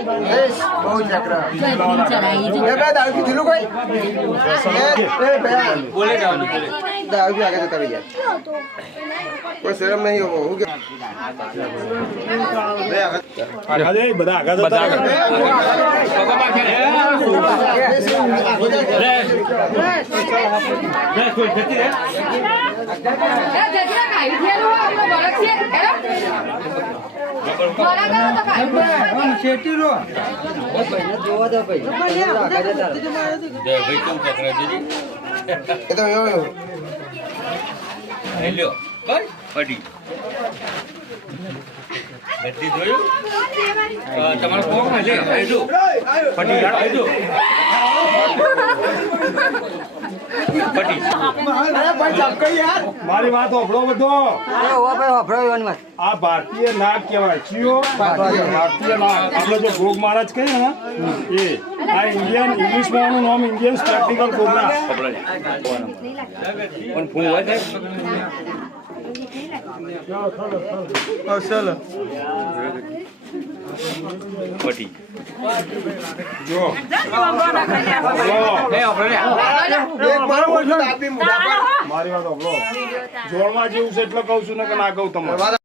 બહુ ચક્ર દારૂ પીધેલું કોઈ દારૂ પી આગળ જતા રહ્યા કોઈ શરમ નહીં હું બધા આગળ જતા તમારો કોમ હશે પટી મારી વાત હોભળો બધો આ ભારતીય નાગ કહેવાય કયો ભારતીય નાગ આપણે જો ભોગ મહારાજ કહીએ ને એ આ ઇન્ડિયન ઇંગ્લિશમાં આનું નામ ઇન્ડિયન સ્પેક્ટિકલ કોબરા પણ ફૂલ હોય છે ચાલો પટી જો મારી વાત હોભળો જોરમાં જેવું છે એટલે કહું છું ને કે ના કહું તમારે